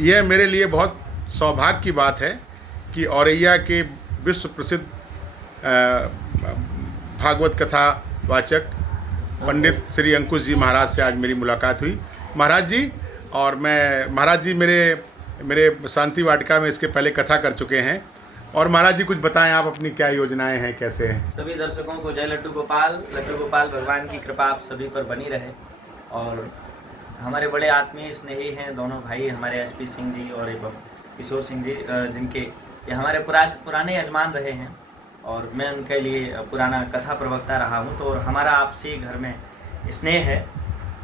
यह मेरे लिए बहुत सौभाग्य की बात है कि औरैया के विश्व प्रसिद्ध भागवत कथा वाचक पंडित श्री अंकुश जी महाराज से आज मेरी मुलाकात हुई। महाराज जी, और मैं महाराज जी मेरे मेरे शांति वाटिका में इसके पहले कथा कर चुके हैं। और महाराज जी कुछ बताएं, आप अपनी क्या योजनाएं हैं, कैसे हैं? सभी दर्शकों को जय लड्डू गोपाल। लड्डू गोपाल भगवान की कृपा आप सभी पर बनी रहे। और हमारे बड़े आत्मीय स्नेही हैं दोनों भाई, हमारे एसपी सिंह जी और एवं किशोर सिंह जी, जिनके ये हमारे पुराने यजमान रहे हैं और मैं उनके लिए पुराना कथा प्रवक्ता रहा हूँ। तो हमारा आपसे घर में स्नेह है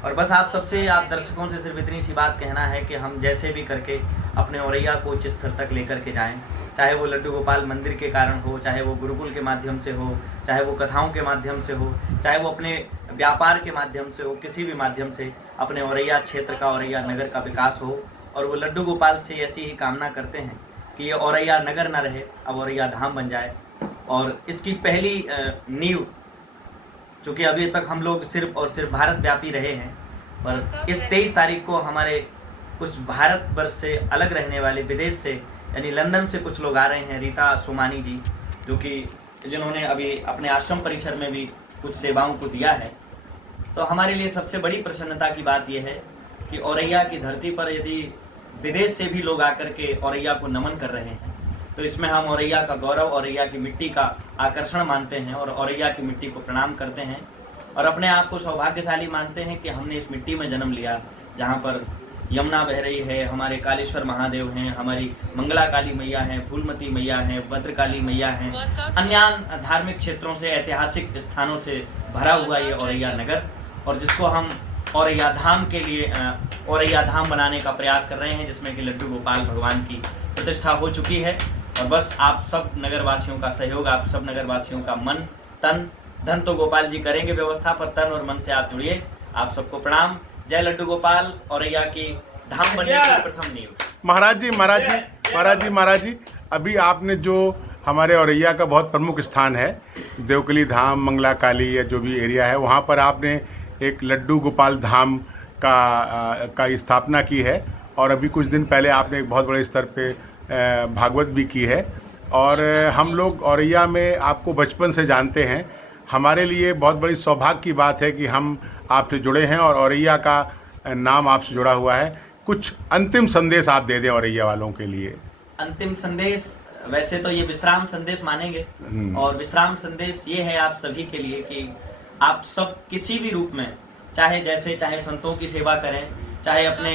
और बस आप सबसे, आप दर्शकों से सिर्फ इतनी सी बात कहना है कि हम जैसे भी करके अपने औरैया को उच्च स्तर तक लेकर के जाएं, चाहे वो लड्डू गोपाल मंदिर के कारण हो, चाहे वो गुरुकुल के माध्यम से हो, चाहे वो कथाओं के माध्यम से हो, चाहे वो अपने व्यापार के माध्यम से हो, किसी भी माध्यम से अपने औरैया क्षेत्र का, औरैया नगर का विकास हो। और वो लड्डू गोपाल से ऐसी ही कामना करते हैं कि ये औरैया नगर ना रहे, अब औरैया धाम बन जाए। और इसकी पहली नींव, चूँकि अभी तक हम लोग सिर्फ और सिर्फ भारत व्यापी रहे हैं, पर इस 23 तारीख को हमारे कुछ भारतवर्ष से अलग रहने वाले, विदेश से यानी लंदन से कुछ लोग आ रहे हैं। रीता सोमानी जी, जो कि जिन्होंने अभी अपने आश्रम परिसर में भी कुछ सेवाओं को दिया है। तो हमारे लिए सबसे बड़ी प्रसन्नता की बात यह है कि औरैया की धरती पर यदि विदेश से भी लोग आकर के औरैया को नमन कर रहे हैं, तो इसमें हम औरैया का गौरव, औरैया की मिट्टी का आकर्षण मानते हैं और औरैया की मिट्टी को प्रणाम करते हैं और अपने आप को सौभाग्यशाली मानते हैं कि हमने इस मिट्टी में जन्म लिया, जहाँ पर यमुना बह रही है, हमारे कालेश्वर महादेव हैं, हमारी मंगला काली मैया हैं, फूलमती मैया हैं, भद्रकाली मैया हैं, अन्य धार्मिक क्षेत्रों से, ऐतिहासिक स्थानों से भरा हुआ ये औरैया नगर, और जिसको हम औरैया धाम के लिए औरैया धाम बनाने का प्रयास कर रहे हैं, जिसमें कि लड्डू गोपाल भगवान की प्रतिष्ठा हो चुकी है। और बस आप सब नगरवासियों का सहयोग, आप सब नगरवासियों का मन, तन, धन तो गोपाल जी करेंगे व्यवस्था, पर तन और मन से आप जुड़िए। आप सबको प्रणाम। जय लड्डू गोपाल। औरैया की धाम बनने की प्रथम नींव। महाराज जी, अभी आपने जो हमारे औरैया का बहुत प्रमुख स्थान है, देवकली धाम, मंगला काली या जो भी एरिया है, वहाँ पर आपने एक लड्डू गोपाल धाम का स्थापना की है। और अभी कुछ दिन पहले आपने एक बहुत बड़े स्तर पे भागवत भी की है। और हम लोग औरैया में आपको बचपन से जानते हैं। हमारे लिए बहुत बड़ी सौभाग्य की बात है कि हम आपसे जुड़े हैं और औरैया का नाम आपसे जुड़ा हुआ है। कुछ अंतिम संदेश आप दे दें औरैया वालों के लिए। अंतिम संदेश, वैसे तो ये विश्राम संदेश मानेंगे, और विश्राम संदेश ये है आप सभी के लिए कि आप सब किसी भी रूप में, चाहे संतों की सेवा करें, चाहे अपने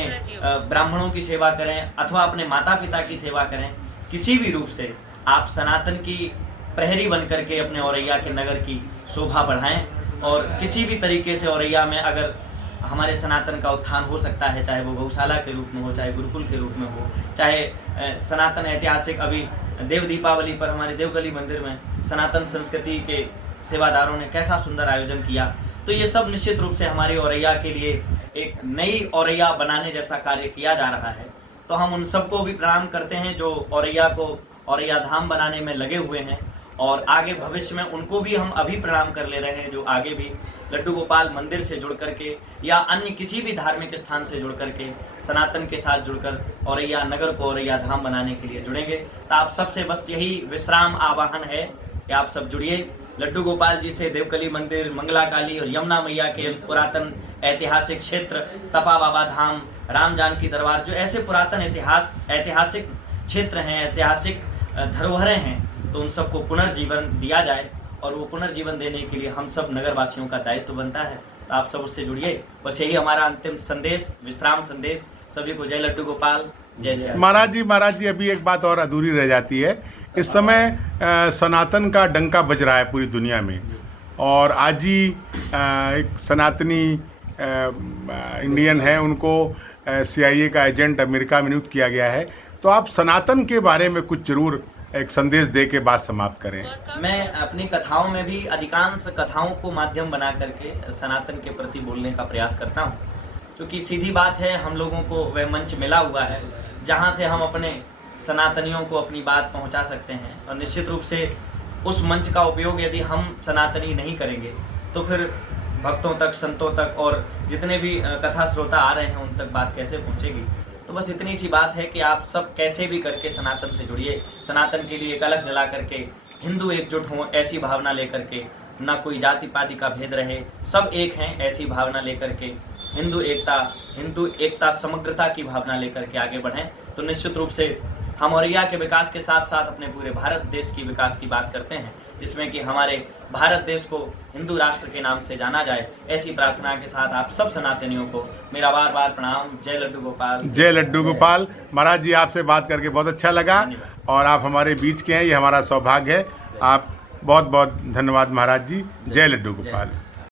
ब्राह्मणों की सेवा करें, अथवा अपने माता पिता की सेवा करें, किसी भी रूप से आप सनातन की प्रहरी बन करके अपने औरैया के नगर की शोभा बढ़ाएं। और किसी भी तरीके से औरैया में अगर हमारे सनातन का उत्थान हो सकता है, चाहे वो गौशाला के रूप में हो, चाहे गुरुकुल के रूप में हो, चाहे सनातन ऐतिहासिक, अभी देव दीपावली पर हमारे देवकली मंदिर में सनातन संस्कृति के सेवादारों ने कैसा सुंदर आयोजन किया, तो ये सब निश्चित रूप से हमारी औरैया के लिए एक नई औरैया बनाने जैसा कार्य किया जा रहा है। तो हम उन सबको भी प्रणाम करते हैं जो औरैया को औरैया धाम बनाने में लगे हुए हैं, और आगे भविष्य में उनको भी हम अभी प्रणाम कर ले रहे हैं, जो आगे भी लड्डू गोपाल मंदिर से जुड़ करके या अन्य किसी भी धार्मिक स्थान से जुड़ करके सनातन के साथ जुड़कर औरैया नगर को औरैया धाम बनाने के लिए जुड़ेंगे। तो आप सबसे बस यही विश्राम आवाहन है कि आप सब जुड़िए लड्डू गोपाल जी से। देवकली मंदिर, मंगला काली और यमुना मैया के पुरातन ऐतिहासिक क्षेत्र, तपा बाबा धाम, राम जानकी दरबार, जो ऐसे पुरातन ऐतिहासिक क्षेत्र हैं, ऐतिहासिक धरोहरें हैं, तो उन सबको पुनर्जीवन दिया जाए। और वो पुनर्जीवन देने के लिए हम सब नगरवासियों का दायित्व बनता है। तो आप सब उससे जुड़िए। बस यही हमारा अंतिम संदेश, विश्राम संदेश। सभी को जय लड्डू गोपाल, जय श्री राम। महाराज जी, अभी एक बात और अधूरी रह जाती है। इस समय सनातन का डंका बज रहा है पूरी दुनिया में, और आज ही एक सनातनी इंडियन है, उनको CIA का एजेंट अमेरिका में नियुक्त किया गया है। तो आप सनातन के बारे में कुछ जरूर एक संदेश दे के बात समाप्त करें। मैं अपनी कथाओं में भी अधिकांश कथाओं को माध्यम बना करके सनातन के प्रति बोलने का प्रयास करता हूँ, क्योंकि सीधी बात है, हम लोगों को वह मंच मिला हुआ है जहाँ से हम अपने सनातनियों को अपनी बात पहुँचा सकते हैं। और निश्चित रूप से उस मंच का उपयोग यदि हम सनातनी नहीं करेंगे तो फिर भक्तों तक, संतों तक और जितने भी कथा श्रोता आ रहे हैं उन तक बात कैसे पहुँचेगी। तो बस इतनी सी बात है कि आप सब कैसे भी करके सनातन से जुड़िए, सनातन के लिए एक अलग जला करके हिंदू एकजुट हों, ऐसी भावना लेकर के, ना कोई जाति पाति का भेद रहे, सब एक हैं ऐसी भावना लेकर के, हिंदू एकता समग्रता की भावना लेकर के आगे बढ़ें। तो निश्चित रूप से हम औरैया के विकास के साथ साथ अपने पूरे भारत देश की विकास की बात करते हैं, जिसमें कि हमारे भारत देश को हिंदू राष्ट्र के नाम से जाना जाए। ऐसी प्रार्थना के साथ आप सब सनातनियों को मेरा बार बार प्रणाम। जय लड्डू गोपाल। जय लड्डू गोपाल। महाराज जी, आपसे बात करके बहुत अच्छा लगा और आप हमारे बीच के हैं, ये हमारा सौभाग्य है। आप बहुत बहुत धन्यवाद महाराज जी। जय लड्डू गोपाल।